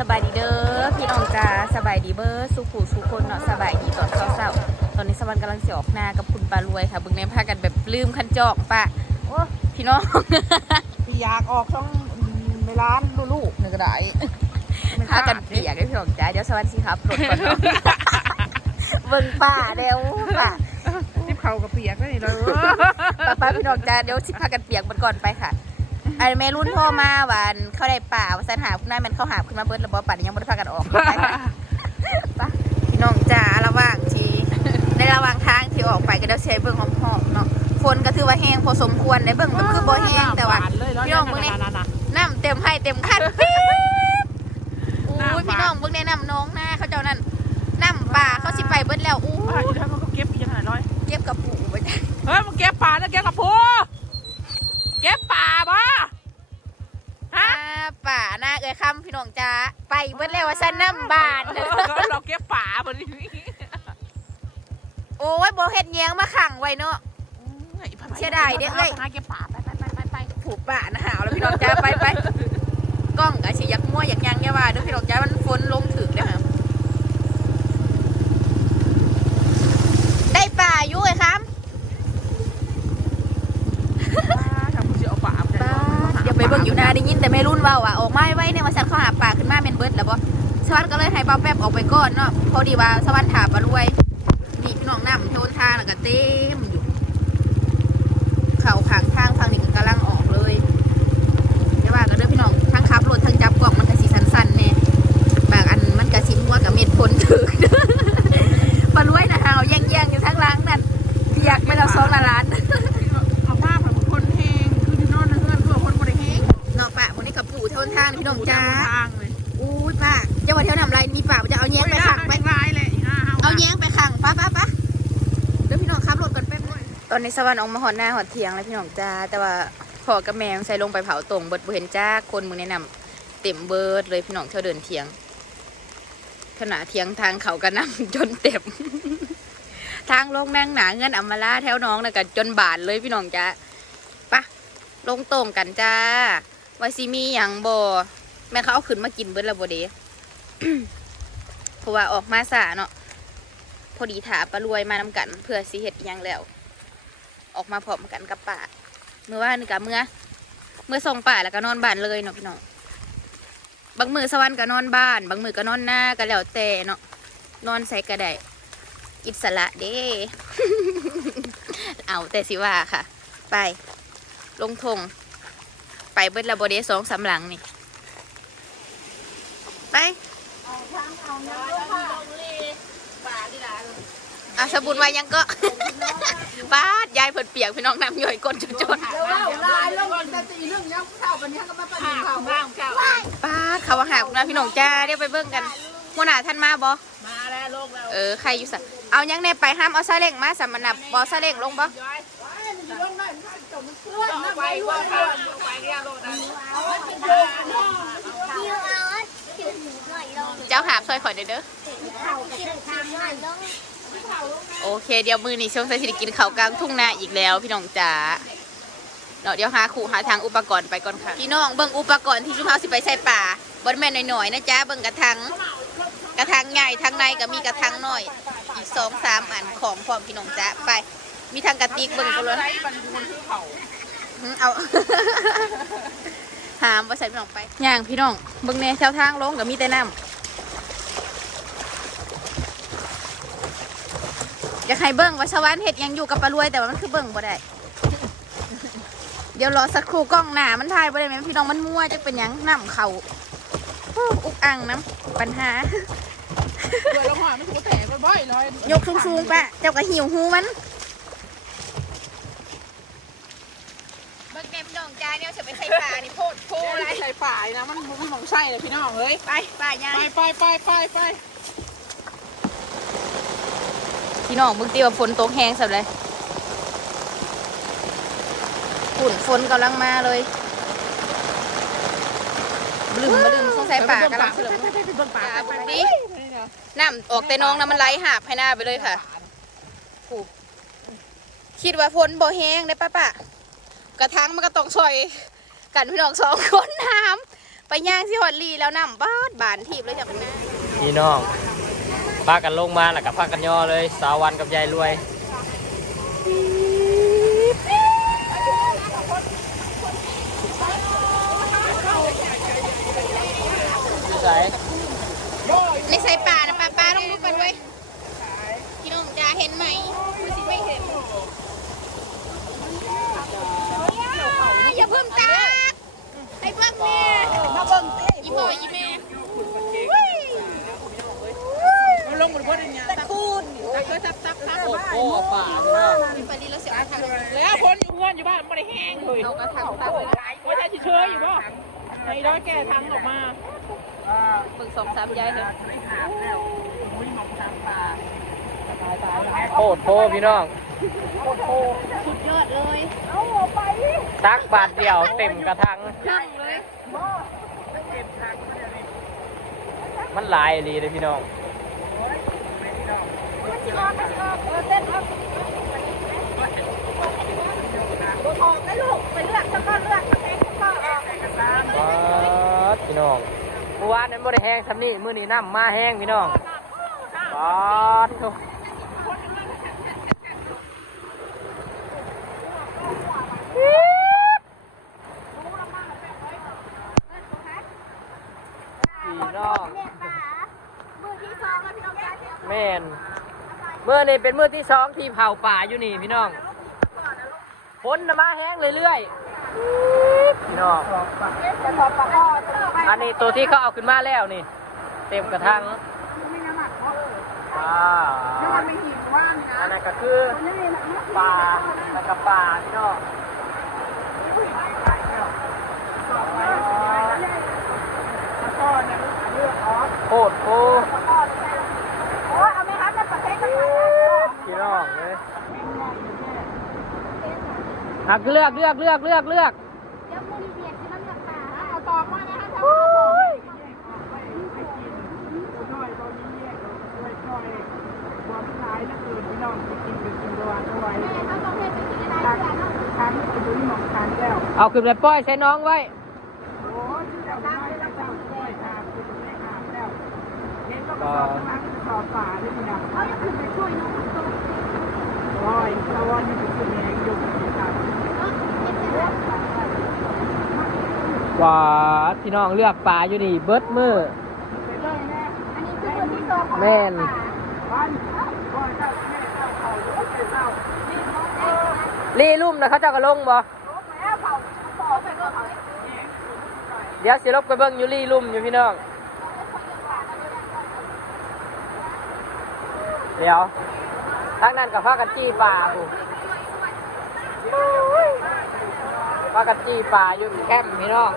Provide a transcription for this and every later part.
สบายดีเด้อพี่น้องจ้าสบายดีเบอร์สุขุสุคนเนาะสบายดีตอนเช้าๆตอนนี้สวรรค์กำลังเสียออกหน้ากับคุณปารวยค่ะเบึงในพากันแบบลืมคันจอกปะโอ้พี่น้องพี่อยากออกช่องในร้านลูกๆหนึ่งก็ได้พากันเปียกได้อพี่น้องจ้าเดี๋ยวสวรรค์สิครับรถก่อนเนาะเบิ่งป่าเดี๋ยวป่าทิพเขากับเปียกได้เลยป้าป้าพี่น้องจ้าเดี๋ยวสิพากันเปียกมันก่อนไปค่ะ อันเมรุ่นโทรมาหวานเขาได้ป่าว่าสันหาคุณนายมันเข้าหาขึ้นมาเบิดแล้วบ่ป่านนี้ยังบ่ได้พากันออกไปค่ะไปพี่น้องจ๋าระหว่างที่ในระหว่างทางที่ออกไปก็เดี๋ยวใช้เบิ่งหอมๆเนาะฝนก็ถือว่าแห้งพอสมควรในเบิ่งแบบคือบ่แห้งแต่ว่าพี่น้องมึงนี่น้ำเต็มให้เต็มคันปี๊บอู้ยพี่น้องเบิ่งในน้ำน้องหน้าเขาเจ้านั่นน้ำป่าเขาสิไปเบิดแล้วอู้ป้าอีกแล้วมันก็เก็บอีกยังไงร้อย เก็บกระปูไปจ้ะเฮ้ยมันเก็บป่าแล้วเก็บกับพู เก็บป่าบ่ฮะอ่าป่าหน้าเอ้ยคำพี่น้องจ๋าไปเบิดแล้วว่าซั่นน้ำบานเราเก็บป่าบนนี้โอ้ยบ่เฮ็ดแยงมาขังไว้เนาะเสียดายเด้อเอ้ยหาเก็บป่าไปไปไปไปไปผูกป่านะหาวแล้วพี่น้องจ๋าไปไปกล้องก็สิอยากมั่วอยากหยังอย่าว่าเด้อพี่น้องจ๋ามันฝนลงถึกเด้อค่ะได้ป่าอยู่ไอ้ครับ ทำผู้เสียเอาป่า เบิ่งอยู่นาได้ยินแต่ไม่รุ่นเว่าอะออกไม้ไว้เนี่ยมาสันเขาหาปลาขึ้นมาเป็นเบิร์ดแล้วบ่สวัสด์ก็เลยให้เป้าแป๊บออกไปก่อนเนาะพอดีว่าสวัสด์ถามมารวยนี่พี่น้องนำโทนทางแล้วก็เต้ น้องจ้าทางเลยอุ้ยป้าเจ้าว่าเที่ยวนำไรมีป่าจะเอาแย้งไปขังไปลายเลยเอาแย้งไปขังป้าป้าป้าเดี๋ยวพี่น้องขับรถกันแป๊บนึงตอนนี้สวรรค์ออกมาหอดหน้าหอดเทียงแล้วพี่น้องจ้าแต่ว่าพ่อกับแม่ใส่ลงไปเผาตรงเบิดบ่เห็นจ้าคนมึงแนะนำเต็มเบิดเลยพี่น้องเที่ยวเดินเทียงขนาดเทียงทางเขากันนำจนเต็ม ทางลงนั่งหนาเงินอำมาลาแถวน้องนะกันจนบาดเลยพี่น้องจ้าปะลงตรงกันจ้าว่าซิมีหยังบ่ แม่เขาเอาขึ้นมากินเบิดแล้วบ่เด้เพราะว่าออกมาสาเนาะพอดีถาปลารวยมานำกัน เพื่อสิเฮ็ดยังแล้ว ออกมาพร้อมกันกับป่าเมื่อว่านกับเมื่อ เมื่อส่งป่าแล้วก็นอนบ้านเลยเนาะพี่น้องบางมือสวรรค์ก็นอนบ้าน บางมือก็นอนหน้าก็แล้วแต่เนาะนอนใส่ก็ไดอิสระเด้เอาแต่สิว่าค่ะ ไป ลงทงไปเบิดละบเดสองสามหลังนี่ ไปอะสบุนไว้ยังก็ป้าดยายเผิดเปียกพี่น้องน้ำย่อยก้นจนจนลายลงแต่ตีเรื่องนี้ข้าวันนี้ก็มาเป็นข้าวข้าวข้าวป้าดเขาว่าหากนะพี่น้องจ้าเดี๋ยวไปเบิ่งกันหัวหน้าท่านมาบ่มาแล้วลงแล้วเออใครอยู่สัเอายังแน่ไปห้ามเอาซาเล้งมาสำนับบ่ซาเล้งลงบ่ไปว่าข้าวไปเรีย กลงนะเจ้าหาบซอยข่อยเด้อเด้อโอเคเดี๋ยวมือนี่ช่วงใส่สิได้กินข้าวกลางทุ่งนาอีกแล้วพี่น้องจ๋าเนาะเดี๋ยวหาขู่หาทางอุปกรณ์ไปก่อนค่ะพี่น้องเบิ่งอุปกรณ์ที่ชุมเฮาสิไปใส่ป่าบ่แม่นหน่อยๆนะจ๊ะเบิ่งกระทังกระทังใหญ่ทางในก็มีกระทังน้อย อีกสองสามอันของพร้อมพี่น้องจ๊ะไป มีทางกระติกเบิ่งก็เลยใช้บรรทุนคือเขาหืมเอา หามว่าใส่พี่น้องไปย่างพี่น้องเบิ่งแน่แถวทางลงก็มีแต่น้ำอยากให้เบิ่งว่าชาวบ้านเห็ดหยังอยู่กับปลารวยแต่ว่ามันคือเบิ่งบ่ได้ เดี๋ยวรอสักครู่กล้องหน้ามันถ่ายบ่ได้แม่นพี่น้องมันมั่วจะเป็นหยังน้ำเขาฮู้อุกอังน้ำปัญหาเกิดแล้วหัวมันถูกแตกบ่อยเลยยกสูงๆปะเจ้าก็หิวหูมันเบิ่งแน่พี่น้อเนี่ยจะไปใส่ปลานี่โพดพโอ้อะไรใส่ฝ่ายนะมันมีหมองไส้เลยพี่น้องเฮ้ยไปไปย่างไปไปไปไปไปพี่น้องมึงตีว่าฝนตกแห้งสับเลยฝุ่นฝนกำลังมาเลยบลึมบลึมสงสัยป่ากำลังเสริมไปเบิ่งป่าบุญดีน้ำออกแต่น้องน้ำมันไหลหาบให้หน้าไปเลยค่ะ คิดว่าฝนบ่แห้งได้ปะปะ กระทังมันก็ต้องซอยกันพี่น้องสองคนน้ำไปย่างที่หอดลีแล้วน้ำบาดบานทีบเลยจ้ะมันนะพี่น้องพากันลงมาแล้วก็พากันย่อเลย สาววันกับยายรวยพี่สายในใส่ป่านะป่าป่าต้องดูไปด้วยพี่น้องจะเห็นไหมคุณสิไม่เห็นอย่าเพิ่มตาให้เบิ่งแม่มาเบิ่งยี่พ่อยี่แม่ลงบนพวกนี้ตะคูนตะก็ซับซับซับโอ้โหป่าเป็นปดีแล้วเสียงทางแล้วคนอยู่เพื่อนอยู่บ้านไม่ได้แห้งเลยเอากระถางตาว่าใช่เฉยอยู่ป่ะไอ้ร้อยแก่ทางออกมาฝึกสองสามยายเถอะโคตรโพพี่น้อง สุดยอดเลยตักบาทเดียวเต็มกระทัง นั่งเลยมันหลายดีเลยพี่น้องป๊าดพี่น้องเมื่อวานนั้นบ่ได้แห้งสำนี่มื้อนี้น้ำมาแห้งพี่น้องป๊าด พี่น้องแม่นเมื่อนี้เป็นเมื้อที่สองที่เผาป่าอยู่นี่พี่น้องฝนน่ะมาแห้งเรื่อยๆพี่น้องอันนี้ตัวที่เขาเอาขึ้นมาแล้วนี่ เต็มกระทัง อ่าอันนั้นก็คือปลาแล้วก็ปลาพี่น้องโคตรโคพี่น้องเลยหักเลือกเลือกเลือกเลือกเลือก เอาขึ้นไปปล่อยใส่น้องไว้ว่าพี่น้องเลือกปลาอยู่นี่เบิดมือแม่น รีลุ่มนะเขาเจ้าก็ลงบ่เดี๋ยวสิลบไปเบิ่งอยู่รีลุ่มอยู่พี่น้องเดี๋ยวทางนั้นกับพากันจี้ปลาผูพากันจี้ปลาอยู่แคมพี่น้อง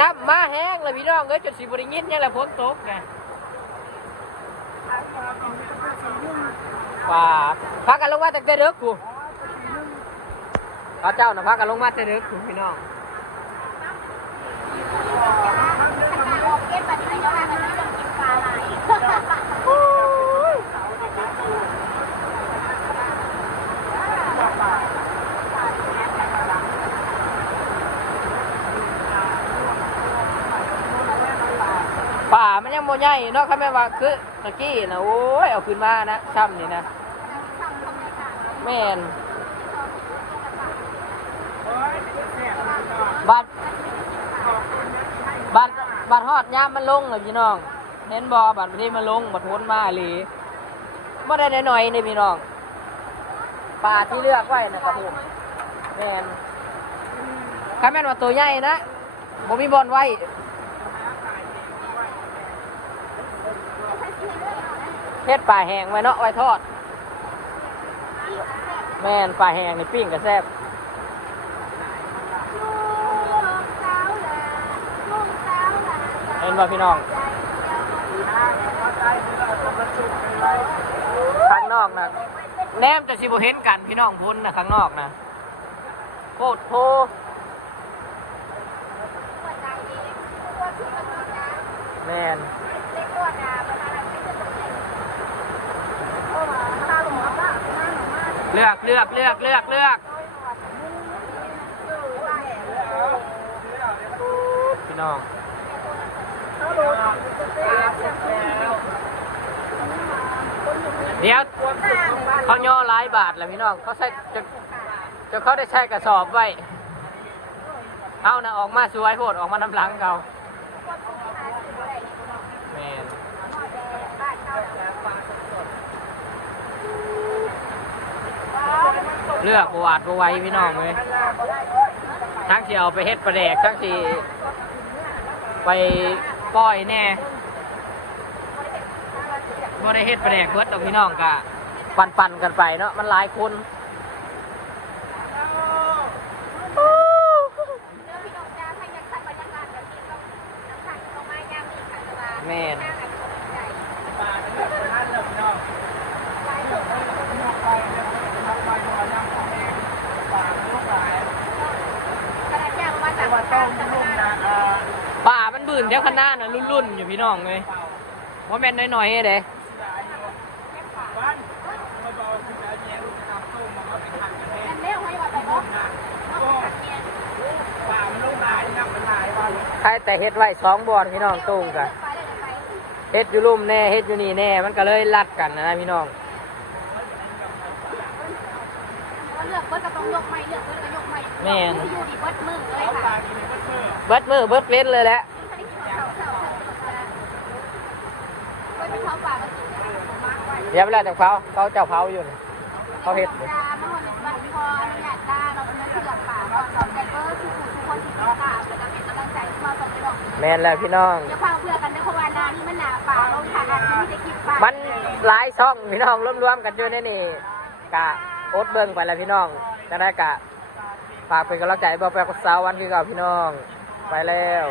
น้ำมาแห้งเลยพี่น้องเอ้ยจนสิบริงินยังแหละฝนตกไง ปลาพากันลงมาตั้งแต่เด็กกูพระเจ้านะพากันลงมาแต่เด็กกูพี่น้องป่ามันยังโมใหญ่เนาะค่ะแม่ว่าคือตะกี้นะโอ้ยเอาขึ้นมานะ ช่ำนี่นะ แม่นบัดบัดบัดฮอดยามมันลงเลยพี่น้อง เห็นบอบัดที่มันลงบัดพ้นมาหลีไม่ได้น้อยๆนี่พี่น้องป่าที่เลือกไว้นะครับผมแม่นข้าแม่นว่าตัวใหญ่นะบ่มีบอลไว้เฮ็ดปลาแห้งไว้เนาะไว้ทอด แม่นปลาแห้งนี่ปิ้งกระแซบเห็นป่พี่น้องข้างนอกนะแนมจะสิบเห็นกันพี่น้องพุ่นนะข้างนอกนะโคตรโพแม่น เลือกเลือกเลือกเลือกเลือกพี่น้องเดี๋ยวเขาย่อหลายบาทแหละพี่น้องเขาใช้จะจะเขาได้ใช้กระสอบไว้เอานะออกมาสวยโพดออกมาน้ำหลังเขาแมน เลือกบวาดบวไหวพี่น้องเลยทั้งที่เอาไปเฮ็ดประแดกทั้งที่ไปป้อยแน่บ่ได้เฮ็ดประแดกเบิดดอกพี่น้องกะปั่นปั่นๆกันไปเนาะมันหลายคน แม่น ป่ามั นบื่นแถวข้างหน้าน่ะรุ่นๆอยู่พี่น้องเลยว่าแม่นน้อยๆเด้ใครแต่เฮ็ดไว้สองบอนพี่น้องตุ้งกะเฮ็ดอยู่ลุ่มแน่เฮ็ดอยู่นี่แน่ มันก็เลยรัดกันนะพี่น้องเลือกเบิร์ดก็ต้องยกไม่เลือกเบิร์ดก็ยกไม่แม่นอยู่ดีเบิร์ดมือเลยค่ะเบิดมือเบิดเว้นเลยแหละ เบิร์ดเป็นเขาป่าก็ตื่นมาไว้ เดี๋ยวเวลาแต่เขาเขาเจ้าเผาอยู่น่เขาเฮ็ดอวันวันพออนุญาตดาเราจะไม่เลือกป่าเราสอนแต่ทุกคนทุกคนที่ติดตามจะเป็นกำลังใจมาส่งไปบอกแม่นแล้วพี่น้องอย่าเพื่อกันนะเพราะว่านานี่มันหนาป่าลงทางอาจจะมีแต่คลิปป่ามันหลายช่องพี่น้องรวมๆกันอยู่ในนี่กะอดเบิ่งไปแล้วพี่น้องจะได้กะฝากเป็นกำลังใจบอกไปกับสาววันคือเก่าพี่น้อง ไปแล้ว